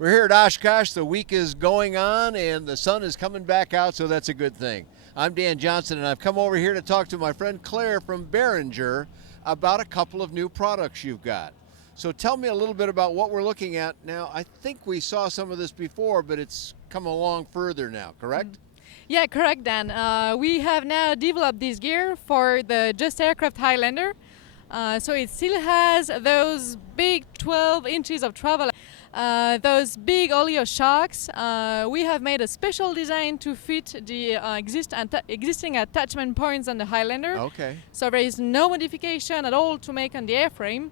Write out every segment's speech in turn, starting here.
We're here at Oshkosh. The week is going on and the sun is coming back out, so that's a good thing. I'm Dan Johnson, and I've come over here to talk to my friend Claire from Beringer about a couple of new products you've got. So tell me a little bit about what we're looking at now. I think we saw some of this before, but it's come along further now, correct? Yeah, correct, Dan. We have now developed this gear for the Just Aircraft Highlander. So it still has those big 12 inches of travel, those big oleo shocks. We have made a special design to fit the existing attachment points on the Highlander. Okay. So there is no modification at all to make on the airframe.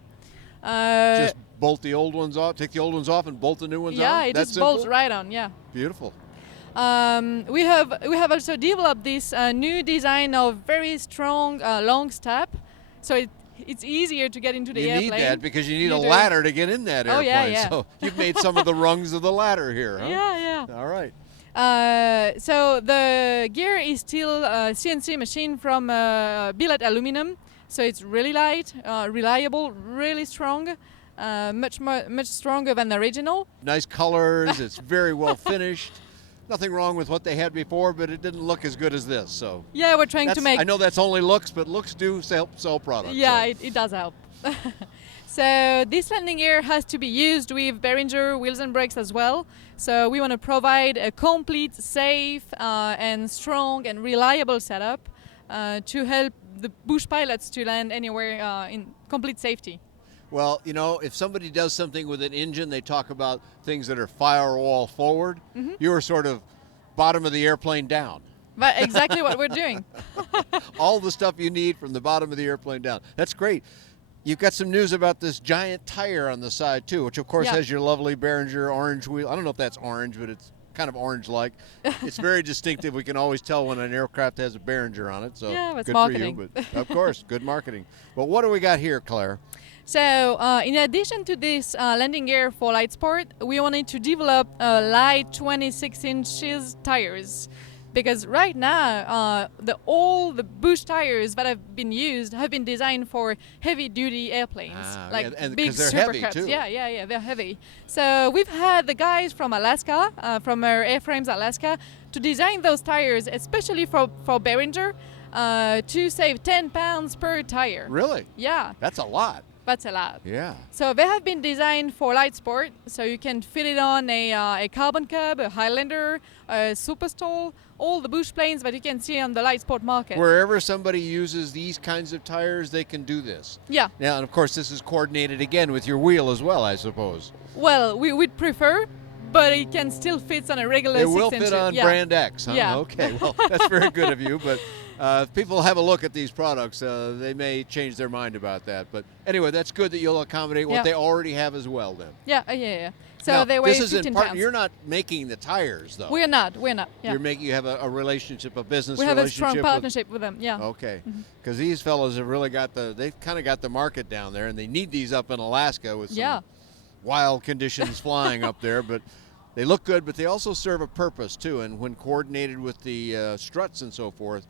Just bolt the old ones off, take the old ones off and bolt the new ones on? Yeah, it just bolts right on, yeah. Beautiful. We have also developed this new design of very strong long step. So it's easier to get into the airplane. You need that because you need a ladder to get in that airplane. Oh, yeah. So you've made some of the rungs of the ladder here, huh? Yeah. All right. So the gear is still a CNC machine from billet aluminum. So it's really light, reliable, really strong, much stronger than the original. Nice colors. It's very well finished. Nothing wrong with what they had before, but it didn't look as good as this. So yeah, we're trying to make. I know that's only looks, but looks do sell products. Yeah, so. it does help. So this landing gear has to be used with Beringer wheels and brakes as well. So we want to provide a complete, safe, and strong and reliable setup to help the bush pilots to land anywhere in complete safety. Well, you know, if somebody does something with an engine, they talk about things that are firewall forward. Mm-hmm. You are sort of bottom of the airplane down. But exactly what we're doing. All the stuff you need from the bottom of the airplane down. That's great. You've got some news about this giant tire on the side too, which of course has your lovely Beringer orange wheel. I don't know if that's orange, but it's kind of orange-like. It's very distinctive. We can always tell when an aircraft has a Beringer on it. So yeah, it's good marketing. for you. But of course, good marketing. Well, what do we got here, Claire? So in addition to this landing gear for light sport, we wanted to develop light 26 inches tires. Because right now, all the bush tires that have been used have been designed for heavy-duty airplanes, like and big they're super heavy cups. too. Yeah, they're heavy. So we've had the guys from Alaska, from our Airframes Alaska, to design those tires, especially for Beringer, to save 10 pounds per tire. Really? Yeah. That's a lot. That's a lot. Yeah. So they have been designed for light sport, so you can fit it on a Carbon Cub, a Highlander, a Superstol, all the bush planes that you can see on the light sport market. Wherever somebody uses these kinds of tires, they can do this. Yeah. Now, and of course, this is coordinated again with your wheel as well, I suppose. Well, we'd prefer, but it can still fit on a regular 6 It will inch. fit on Brand X, huh? Yeah. Okay, well, that's very good of you, but if people have a look at these products, they may change their mind about that. But anyway, that's good that you'll accommodate what they already have as well then. Yeah. So now, they weigh this is 15 in part, pounds. You're not making the tires, though. We're not. Yeah. You have a relationship, a business we have relationship. a strong partnership with them, yeah. Okay, because these fellows have really they've kind of got the market down there, and they need these up in Alaska with some wild conditions flying up there, but they look good, but they also serve a purpose too, and when coordinated with the struts and so forth,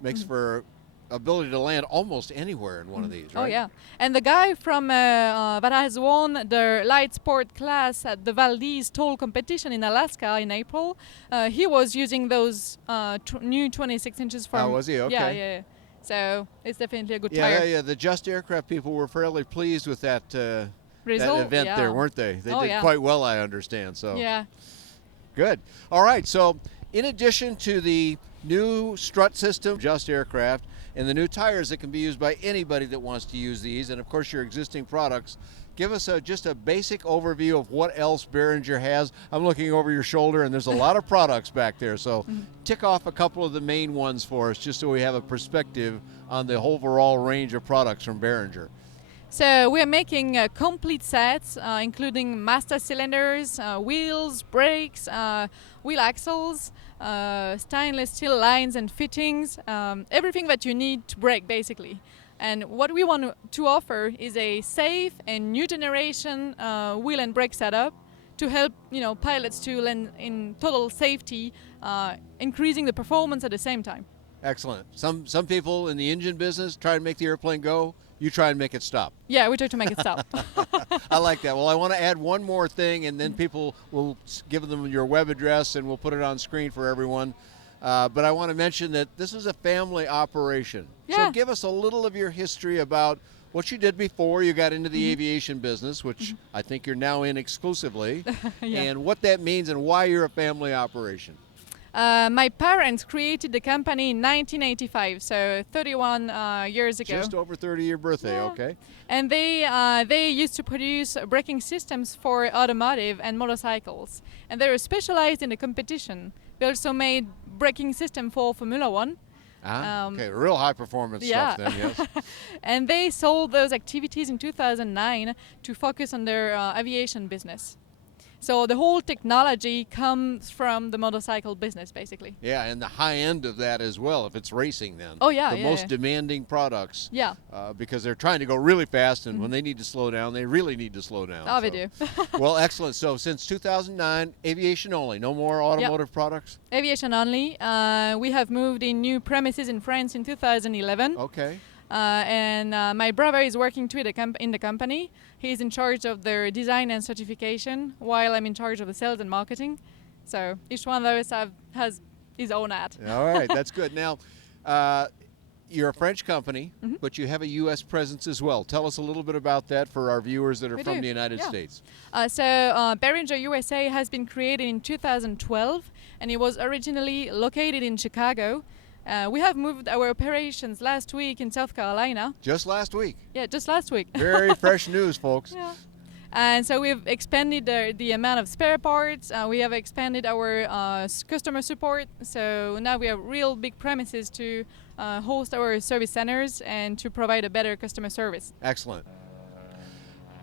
makes for ability to land almost anywhere in one of these, right? Oh yeah, and the guy from that has won the light sport class at the Valdez Toll competition in Alaska in April, he was using those new 26 inches from. Oh, was he? Okay. Yeah. So it's definitely a good tire. Yeah. The Just Aircraft people were fairly pleased with that Result, that event there, weren't they? They did quite well, I understand. So yeah. Good. All right. So in addition to the new strut system, Just Aircraft, and the new tires that can be used by anybody that wants to use these, and of course your existing products, give us just a basic overview of what else Beringer has. I'm looking over your shoulder, and there's a lot of products back there. So tick off a couple of the main ones for us, just so we have a perspective on the overall range of products from Beringer. So we're making complete sets, including master cylinders, wheels, brakes, wheel axles, stainless steel lines and fittings, everything that you need to brake basically. And what we want to offer is a safe and new generation wheel and brake setup to help pilots to land in total safety, increasing the performance at the same time. Excellent. Some people in the engine business try to make the airplane go. You try and make it stop. Yeah, we try to make it stop. I like that. Well, I want to add one more thing, and then people will give them your web address, and we'll put it on screen for everyone. But I want to mention that this is a family operation. Yeah. So give us a little of your history about what you did before you got into the aviation business, which I think you're now in exclusively, Yeah. and what that means and why you're a family operation. My parents created the company in 1985, so 31 years ago. Just over 30-year birthday, Yeah. okay. And they used to produce braking systems for automotive and motorcycles. And they were specialized in the competition. They also made braking system for Formula One. Okay, real high performance Yeah. stuff then, yes. And they sold those activities in 2009 to focus on their aviation business. So the whole technology comes from the motorcycle business, basically. Yeah, and the high end of that as well, if it's racing then. Oh, yeah, The yeah, most yeah. demanding products. Yeah. Because they're trying to go really fast, and when they need to slow down, they really need to slow down. Oh, we So- do. Well, excellent. So since 2009, aviation only, no more automotive products? Aviation only. We have moved in new premises in France in 2011. Okay. And my brother is working too in the company. He's in charge of their design and certification, while I'm in charge of the sales and marketing. So each one of us has his own hat. All right, that's good. Now, you're a French company, but you have a U.S. presence as well. Tell us a little bit about that for our viewers that are We from do, the United yeah. States. Beringer USA has been created in 2012, and it was originally located in Chicago. We have moved our operations last week in South Carolina. Just last week. Yeah, just last week. Very fresh news, folks. Yeah. And so we've expanded the amount of spare parts. We have expanded our customer support. So now we have real big premises to host our service centers and to provide a better customer service. Excellent.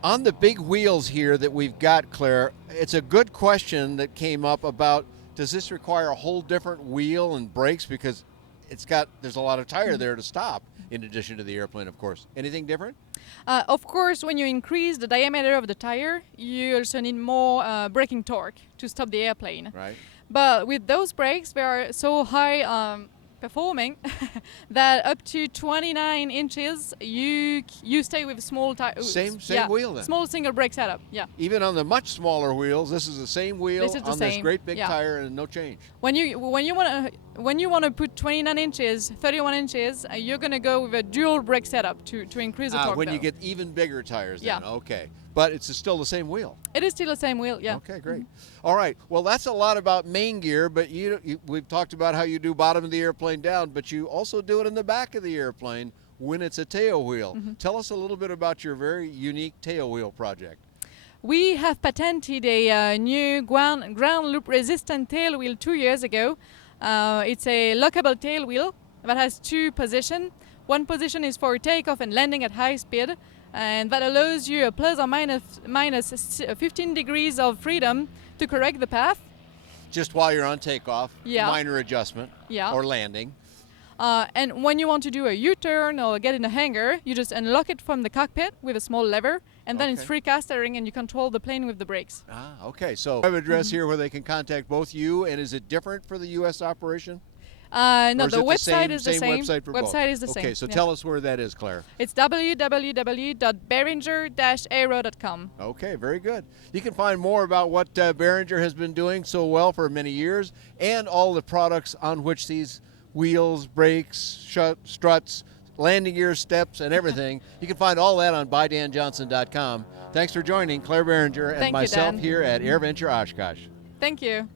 On the big wheels here that we've got, Claire, it's a good question that came up about, does this require a whole different wheel and brakes? Because there's a lot of tire there to stop, in addition to the airplane, of course. Anything different? Of course, when you increase the diameter of the tire, you also need more braking torque to stop the airplane. Right. But with those brakes, they are so high performing that up to 29 inches, you stay with small tire. Same yeah, wheel then? Small single brake setup. Yeah. Even on the much smaller wheels, this is the same wheel This is the on this same, great big yeah. tire and no change. When you want to put 29 inches, 31 inches, you're gonna go with a dual brake setup to increase the torque. When though. you get even bigger tires then, Yeah. okay. But it's still the same wheel. It is still the same wheel. Yeah. Okay, great. All right. Well, that's a lot about main gear, but we've talked about how you do bottom of the airplane down, but you also do it in the back of the airplane when it's a tail wheel. Tell us a little bit about your very unique tail wheel project. We have patented a new ground loop resistant tail wheel 2 years ago. It's a lockable tail wheel that has two positions. One position is for takeoff and landing at high speed, and that allows you a plus or minus 15 degrees of freedom to correct the path. Just while you're on takeoff, Yeah. minor adjustment, Yeah. or landing. And when you want to do a U-turn or get in a hangar, you just unlock it from the cockpit with a small lever, and then it's Okay. free castering, and you control the plane with the brakes. Okay. So web address here where they can contact both you, and is it different for the U.S. operation? No, Or is the it website is the same. website for both? Website is the same. Okay, so yeah. tell us where that is, Claire. It's www.beringer-aero.com. Okay, very good. You can find more about what Beringer has been doing so well for many years and all the products on which these wheels, brakes, struts, landing gear, steps, and everything. You can find all that on buydanjohnson.com. Thanks for joining Claire Beringer and Thank you, myself Dan. here at AirVenture Oshkosh. Thank you.